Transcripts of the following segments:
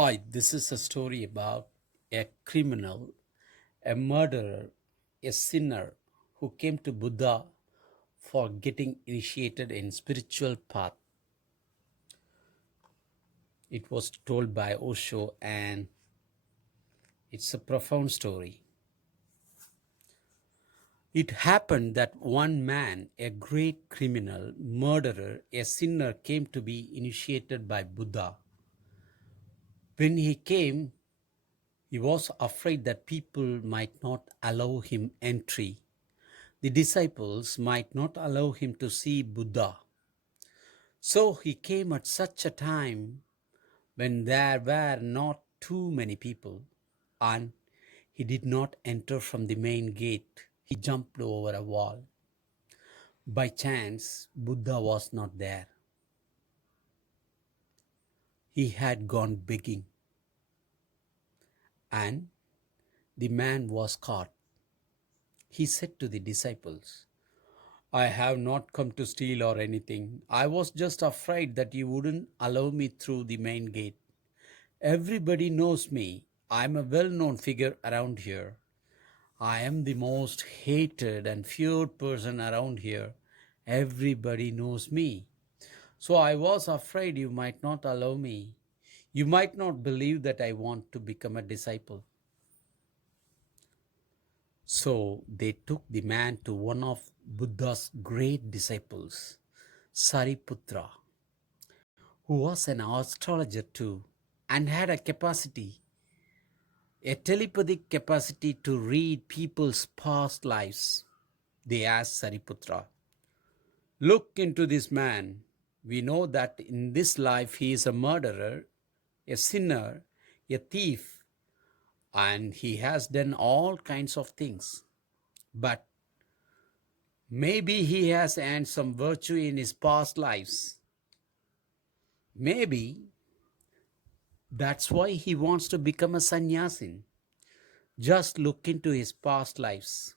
Hi, this is a story about a criminal, a murderer, a sinner who came to Buddha for getting initiated in spiritual path. It was told by Osho and it's a profound story. It happened that one man, a great criminal, murderer, a sinner came to be initiated by Buddha. When he came, he was afraid that people might not allow him entry. The disciples might not allow him to see Buddha. So he came at such a time when there were not too many people, and he did not enter from the main gate. He jumped over a wall. By chance, Buddha was not there. He had gone begging, and the man was caught. He said to the disciples, I have not come to steal or anything. I was just afraid that you wouldn't allow me through the main gate. Everybody knows me. I'm a well known figure around here. I am the most hated and feared person around here. Everybody knows me. So I was afraid you might not allow me. You might not believe that I want to become a disciple. So they took the man to one of Buddha's great disciples, Sariputra, who was an astrologer too and had a telepathic capacity to read people's past lives. They asked Sariputra, look into this man. We know that in this life he is a murderer, a sinner, a thief, and he has done all kinds of things. But maybe he has earned some virtue in his past lives. Maybe that's why he wants to become a sannyasin. Just look into his past lives.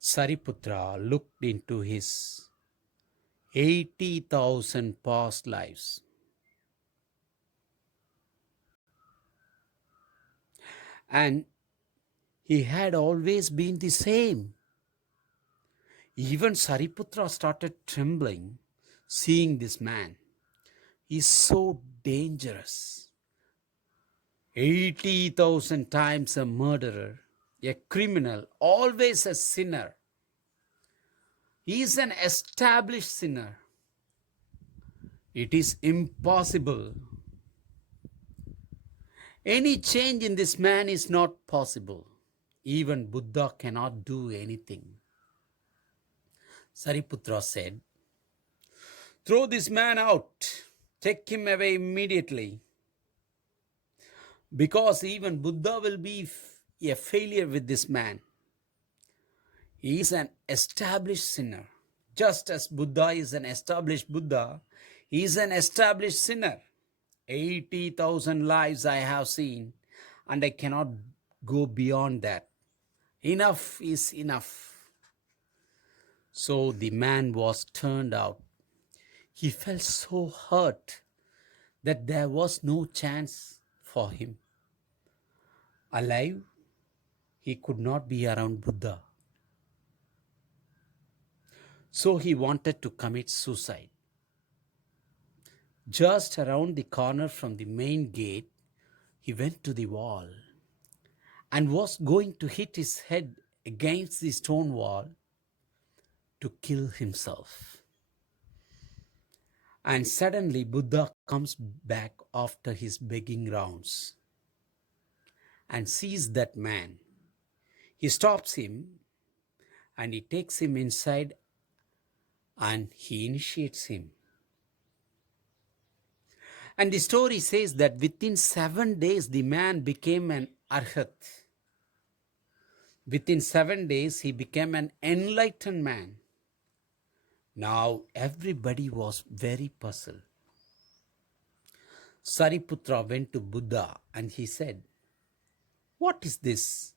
Sariputra looked into his 80,000 past lives. And he had always been the same. Even Sariputra started trembling, seeing this man. He's so dangerous. 80,000 times a murderer, a criminal, always a sinner. He is an established sinner. It is impossible. Any change in this man is not possible. Even Buddha cannot do anything. Sariputra said, throw this man out. Take him away immediately. Because even Buddha will be a failure with this man. He is an established sinner. Just as Buddha is an established Buddha, he is an established sinner. 80,000 lives I have seen, and I cannot go beyond that. Enough is enough. So the man was turned out. He felt so hurt that there was no chance for him. Alive, he could not be around Buddha. So he wanted to commit suicide. Just around the corner from the main gate, he went to the wall and was going to hit his head against the stone wall to kill himself. And suddenly, Buddha comes back after his begging rounds and sees that man. He stops him and he takes him inside and he initiates him. And the story says that within 7 days, the man became an arhat. Within 7 days, he became an enlightened man. Now, everybody was very puzzled. Sariputra went to Buddha and he said, what is this?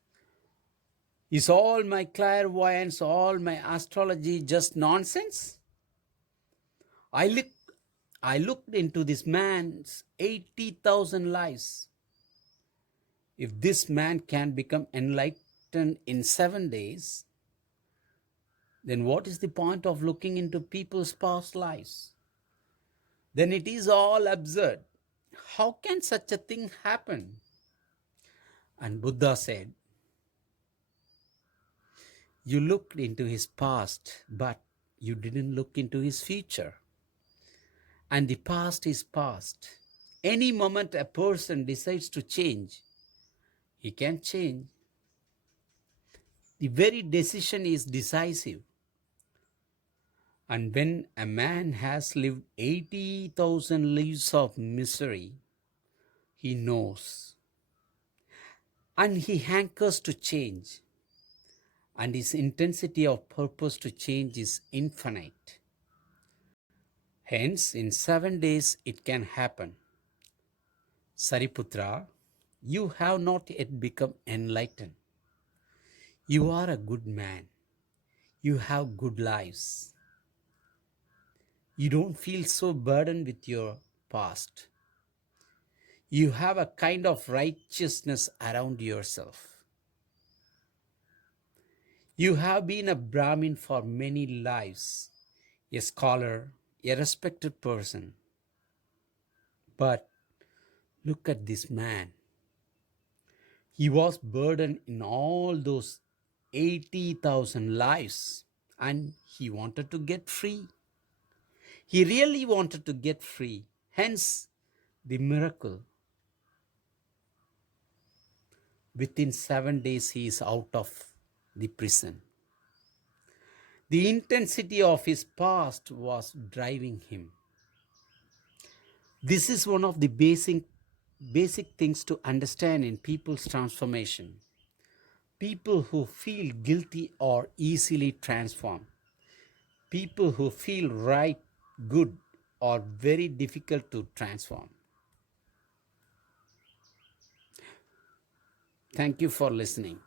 Is all my clairvoyance, all my astrology just nonsense? I look, I looked into this man's 80,000 lives. If this man can become enlightened in 7 days, then what is the point of looking into people's past lives? Then it is all absurd. How can such a thing happen? And Buddha said, you looked into his past, but you didn't look into his future. And the past is past. Any moment a person decides to change, he can change. The very decision is decisive. And when a man has lived 80,000 lives of misery, he knows. And he hankers to change. And his intensity of purpose to change is infinite. Hence, in 7 days it can happen. Sariputra, you have not yet become enlightened. You are a good man. You have good lives. You don't feel so burdened with your past. You have a kind of righteousness around yourself. You have been a Brahmin for many lives, a scholar, a respected person. But look at this man. He was burdened in all those 80,000 lives and he wanted to get free. He really wanted to get free. Hence, the miracle. Within 7 days, he is out of the prison. The intensity of his past was driving him. This is one of the basic things to understand in people's transformation. People who feel guilty are easily transformed. People who feel right, good, are very difficult to transform. Thank you for listening.